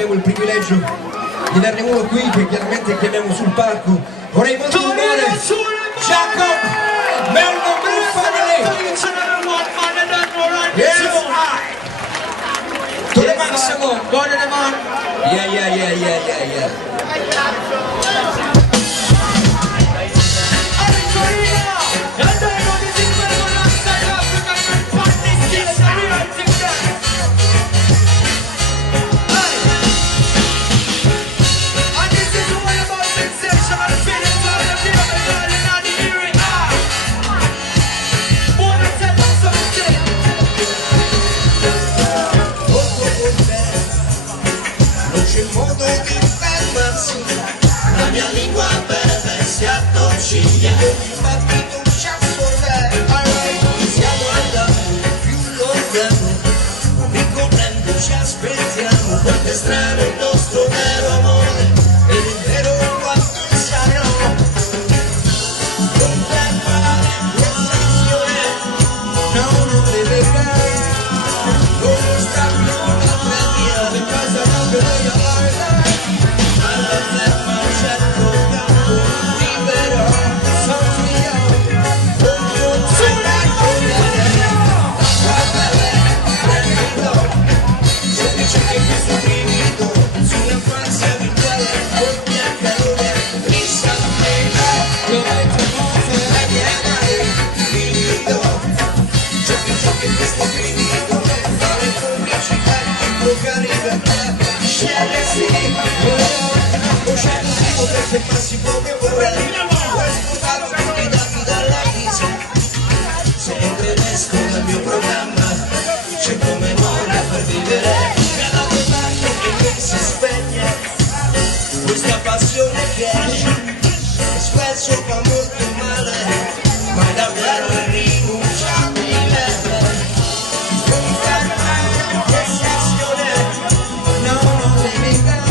Avevo il privilegio di darne uno qui che chiaramente chiamiamo sul palco. Vorrei molto onore Jacob Mello Family. Yes, to the maximum. Go to the man. Yeah. La mia lingua beve si attorciglia, infatti tu siamo andati più lontano, ricorrendo ci aspettiamo, quante strane il nostro vero amore, ed è vero quanto sarà, non fermare questa azione, no, non deve fare, non sta più un'altra via, le cose non deve fare. Se passi come vorrei, puoi sputare tutti i dati dalla vita. Se credesco nel mio programma, c'è come memoria per vivere. Cada battaglia che si spegne, questa passione che spesso fa molto male, ma è davvero irrinunciabile. Non fermare questa azione, no, non devi fare.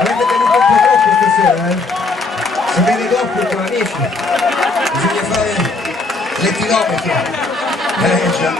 Avete tenuto un po' troppo stasera, Se viene dopo con amici, bisogna fare le chilometri. Già.